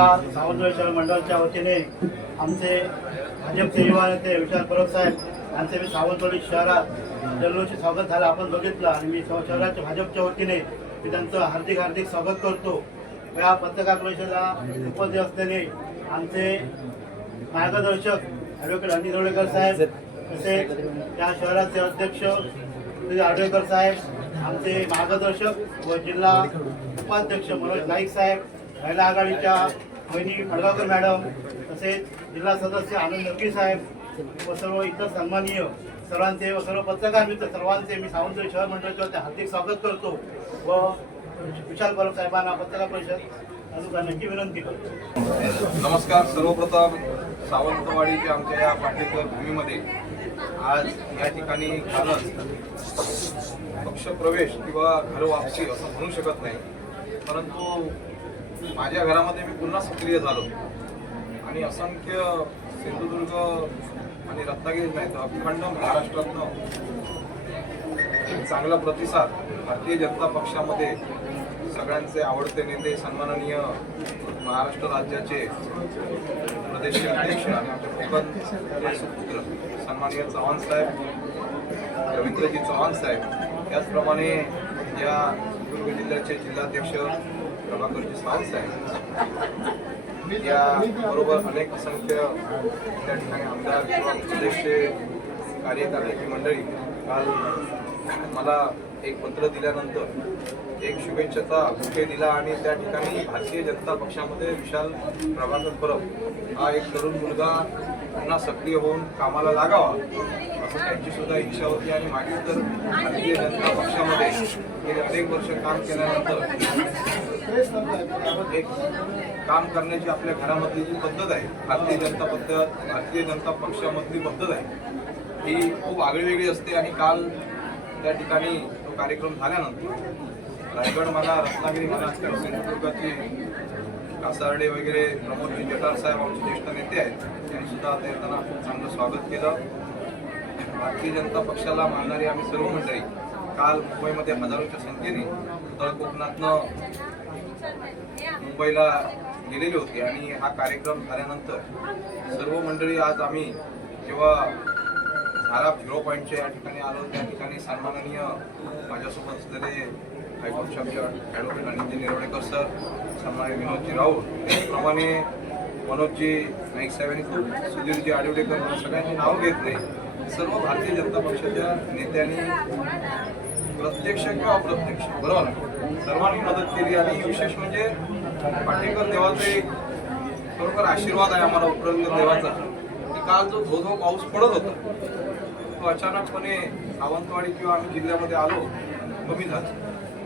या सावंतवाडी शहर मंडळाच्या वतीने आमचे भाजपचे युवा नेते विशाल परब साहेब यांचे मी सावंतवाडी शहरात जल्लोषी स्वागत झालं. आपण बघितलं आणि मी शहराच्या भाजपच्या वतीने मी त्यांचं हार्दिक हार्दिक स्वागत करतो. या पत्रकार परिषदेला उपस्थित असलेले आमचे मार्गदर्शक ॲडव्होकेट अनिल रोडेकर साहेब तसेच त्या शहराचे अध्यक्ष आडवेकर साहेब आमचे मार्गदर्शक व जिल्हा उपाध्यक्ष मनोज नाईक साहेब महिला आघाडीच्या मोहिनी खडगावकर मॅडम तसेच जिल्हा सदस्य आनंद नक्की साहेब व सर्व इतर सन्माननीय सर्वांचे व सर्व पत्रकार मित्र सर्वांचे मी सावंतवाडी शहर मंडळाचे वतीने हार्दिक स्वागत करतो व विशाल परब साहेबांना पत्रकार परिषद अजून करण्याची विनंती करतो. नमस्कार. सर्वप्रथम सावंतवाडीच्या आमच्या या पाटेकर भूमीमध्ये आज या ठिकाणी खालच पक्ष प्रवेश किंवा घरवापसी असं म्हणू शकत नाही. परंतु माझ्या घरामध्ये मी पुन्हा सक्रिय झालो. आणि असंख्य सिंधुदुर्ग आणि रत्नागिरी नाही तर अखंड महाराष्ट्रातनं चांगला प्रतिसाद भारतीय जनता पक्षामध्ये सगळ्यांचे आवडते नेते सन्माननीय महाराष्ट्र राज्याचे प्रदेश अध्यक्ष आणि आमचे सुपुत्र सन्माननीय चव्हाण साहेब रवींद्रजी चव्हाण साहेब. त्याचप्रमाणे या सिंधुदुर्ग जिल्ह्याचे जिल्हाध्यक्ष प्रभाकरजी सावंत साहेब या बरोबर अनेक असंख्य त्या ठिकाणी आमदार किंवा प्रदेशचे कार्यकारिणी मंडळी काल मला एक पत्र दिल्यानंतर एक शुभेच्छाचा बुके दिला आणि त्या ठिकाणी भारतीय जनता पक्षामध्ये विशाल प्रभाकर परब हा एक तरुण मुलगा पुन्हा सक्रिय होऊन कामाला लागावा असं त्यांची सुद्धा इच्छा होती आणि माझी तर भारतीय जनता वर्ष गेले अनेक वर्ष काम केल्यानंतर एक काम करण्याची आपल्या घरामधली जी पद्धत आहे भारतीय जनता पद्धत भारतीय जनता पक्षामधली पद्धत आहे ही खूप आगळीवेगळी असते. आणि काल त्या ठिकाणी तो कार्यक्रम झाल्यानंतर रायगड म्हणा रत्नागिरी म्हणा किंवा सिंधुदुर्गाची कासार्डे वगैरे प्रमोदजी जटार साहेब आमचे ज्येष्ठ नेते आहेत त्यांनी सुद्धा आता येताना खूप चांगलं स्वागत केलं. भारतीय जनता पक्षाला मानणारी आम्ही सर्व मंडळी काल मुंबईमध्ये हजारोच्या संख्येने उत्तर कोकणातनं मुंबईला गेलेली होती आणि हा कार्यक्रम झाल्यानंतर सर्व मंडळी आज आम्ही जेव्हा झाला झिरो पॉईंटच्या या ठिकाणी आलो त्या ठिकाणी सन्माननीय माझ्यासोबत असलेले हायकोर्टचे ॲडव्होकेट अनिलजी निरवडेकर सर सन्माननीय विनोदजी राऊत त्याचप्रमाणे मनोजजी नाईक साहेब आणि सुधीरजी आडवडेकर मला सगळ्यांची नाव घेत नाही. सर्व भारतीय जनता पक्षाच्या नेत्यांनी प्रत्यक्ष किंवा अप्रत्यक्ष बरोबर ना? सर्वांनी मदत केली आणि विशेष म्हणजे पाटेकर देवाचा एक खरोखर आशीर्वाद आहे आम्हाला उपरंग देवाचा की काल जो धो धो पाऊस पडत होता तो अचानकपणे सावंतवाडी किंवा आम्ही जिल्ह्यामध्ये आलो कमी झाला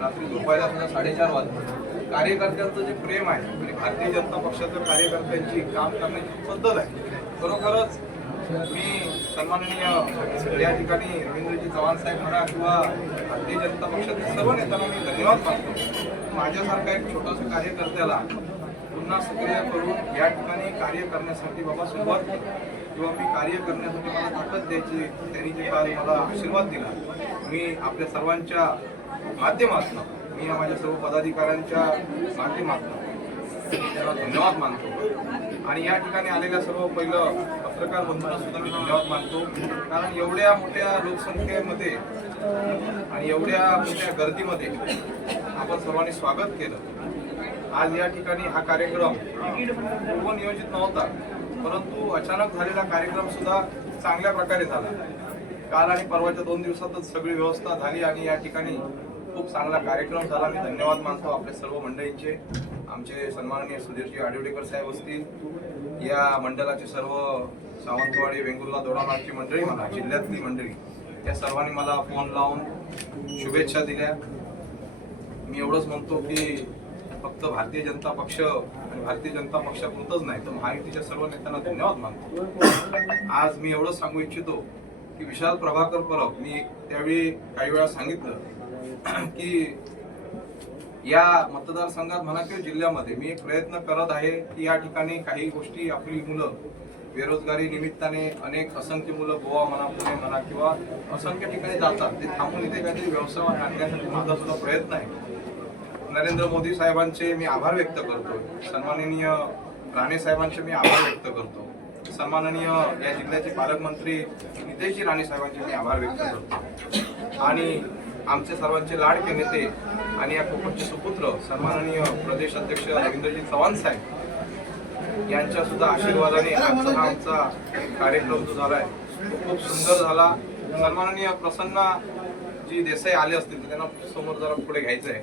रात्री झोपायला सुद्धा साडेचार वाजता कार्यकर्त्यांचं जे प्रेम आहे म्हणजे भारतीय जनता पक्षाचं कार्यकर्त्यांची काम करण्याची पद्धत आहे खरोखरच मी सन्माननीय या ठिकाणी रवींद्रजी चव्हाण साहेब म्हणा किंवा भारतीय जनता पक्षातील सर्व नेत्यांना मी धन्यवाद मानतो. माझ्यासारखा एक छोटासा कार्यकर्त्याला पुन्हा सक्रिय करून या ठिकाणी कार्य करण्यासाठी बाबा सुरुवात किंवा मी कार्य करण्यासाठी मला ताकद द्यायची त्यांनी जे काल मला आशीर्वाद दिला मी आपल्या सर्वांच्या माध्यमातून मी या माझ्या सर्व पदाधिकाऱ्यांच्या माध्यमातून त्यांना धन्यवाद मानतो. आणि या ठिकाणी आलेल्या सर्व पहिलं पत्रकार बंधूंना सुद्धा मी धन्यवाद मानतो. कारण एवढ्या मोठ्या लोकसंख्येमध्ये आणि एवढ्या मोठ्या गर्दीमध्ये आपण सर्वांनी स्वागत केलं. आज या ठिकाणी हा कार्यक्रम पूर्व नियोजित नव्हता परंतु अचानक झालेला कार्यक्रम सुद्धा चांगल्या प्रकारे झाला. काल आणि परवाच्या दोन दिवसातच सगळी व्यवस्था झाली आणि या ठिकाणी खूप चांगला कार्यक्रम झाला. मी धन्यवाद मानतो आपल्या सर्व मंडळींचे. आमचे सन्माननीय सुधीरजी आडिवडेकर साहेब असतील या मंडळाचे सर्व सावंतवाडी वेंगुर्ला दोडामार्गची मंडळी म्हणा जिल्ह्यातली मंडळी या सर्वांनी मला फोन लावून शुभेच्छा दिल्या. मी एवढंच म्हणतो की फक्त भारतीय जनता पक्ष आणि भारतीय जनता पक्षापुरतच नाही तर महायुतीच्या सर्व नेत्यांना धन्यवाद मानतो. आज मी एवढंच सांगू इच्छितो की विशाल प्रभाकर परब मी त्यावेळी काही वेळा सांगितलं की या मतदारसंघात म्हणा किंवा जिल्ह्यामध्ये मी एक प्रयत्न करत आहे की या ठिकाणी काही गोष्टी आपली मुलं बेरोजगारी निमित्ताने अनेक असंख्य मुलं गोवा म्हणा पुणे म्हणा किंवा असंख्य ठिकाणी जातात ते थांबून इथे काहीतरी व्यवसाय आणण्यासाठी माझा सुद्धा प्रयत्न आहे. नरेंद्र मोदी साहेबांचे मी आभार व्यक्त करतो सन्माननीय राणे साहेबांचे मी आभार व्यक्त करतो सन्माननीय या जिल्ह्याचे पालकमंत्री नितेशजी राणे साहेबांचे मी आभार व्यक्त करतो आणि आमचे सर्वांचे लाडके नेते आणि या कोकणचे सुपुत्र सन्माननीय प्रदेश अध्यक्ष रवींद्रजी चव्हाण साहेब यांच्या सुद्धा आशीर्वादाने आजचा हा आमचा कार्यक्रम जो झालाय तो खूप सुंदर झाला. सन्माननीय प्रसन्ना जी देसाई आले असतील तर त्यांना समोर जरा पुढे घ्यायचं आहे.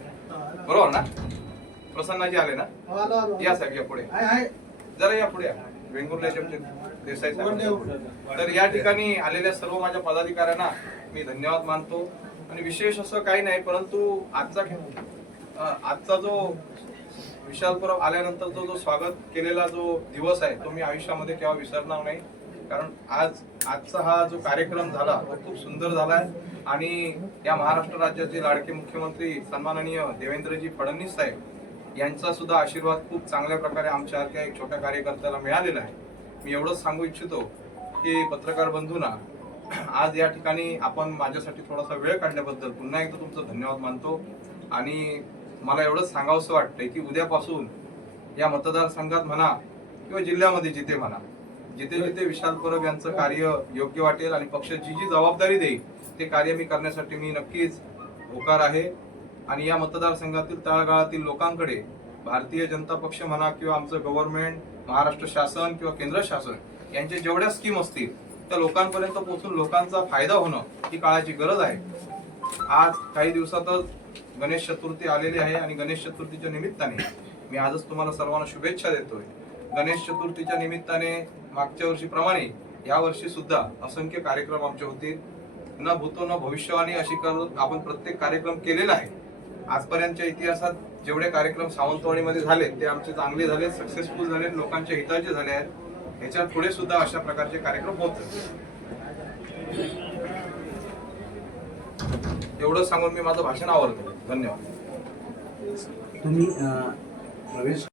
बरोबर ना? प्रसन्नाजी आले ना? या साहेब या पुढे. जरा या पुढे वेंगुर्ल्याचे देसाई साहेब. तर या ठिकाणी आलेल्या सर्व माझ्या पदाधिकाऱ्यांना मी धन्यवाद मानतो. आणि विशेष असं काही नाही परंतु आजचा आजचा जो विशाल परब आल्यानंतर जो स्वागत केलेला जो दिवस आहे तो मी आयुष्यामध्ये केव्हा विसरणार नाही. कारण आज आजचा हा जो कार्यक्रम झाला तो खूप सुंदर झालाय. आणि या महाराष्ट्र राज्याचे लाडके मुख्यमंत्री सन्माननीय देवेंद्रजी फडणवीस साहेब यांचा सुद्धा आशीर्वाद खूप चांगल्या प्रकारे आमच्यासारख्या एक छोट्या कार्यकर्त्याला मिळालेला आहे. मी एवढंच सांगू इच्छितो की पत्रकार बंधूंना आज या ठिकाणी आपण माझ्यासाठी थोडासा वेळ काढल्याबद्दल पुन्हा एकदा तुमचं धन्यवाद मानतो. आणि मला एवढंच सांगावंसं वाटतंय की उद्यापासून या मतदारसंघात म्हणा किंवा जिल्ह्यामध्ये जिथे म्हणा जिथे जिथे विशाल परब यांचं कार्य योग्य वाटेल आणि पक्षाची जी जबाबदारी देईल ते कार्य मी करण्यासाठी मी नक्कीच होकार आहे. आणि या मतदारसंघातील तळागाळातील लोकांकडे भारतीय जनता पक्ष म्हणा किंवा आमचं गव्हर्नमेंट महाराष्ट्र शासन किंवा केंद्र शासन यांच्या जेवढ्या स्कीम असतील त्या लोकांपर्यंत पोहोचून लोकांचा फायदा होणं ही काळाची गरज आहे. आज काही दिवसातच गणेश चतुर्थी आलेली आहे आणि गणेश चतुर्थीच्या निमित्ताने मी आजच तुम्हाला सर्वांना शुभेच्छा देतोय. गणेश चतुर्थीच्या निमित्ताने मागच्या वर्षीप्रमाणे या वर्षी सुद्धा असंख्य कार्यक्रम आमचे होतील. न भूतो न भविष्यवाणी अशी करून आपण प्रत्येक कार्यक्रम केलेला आहे. आजपर्यंतच्या इतिहासात जेवढे कार्यक्रम सावंतवाडीमध्ये झाले ते आमचे चांगले झाले सक्सेसफुल झाले लोकांच्या हिताचे झाले आहेत. याच्यापुढे सुद्धा अशा प्रकारचे कार्यक्रम होत एवढं सांगून मी माझं भाषण आवडतो धन्यवाद. तुम्ही प्रवेश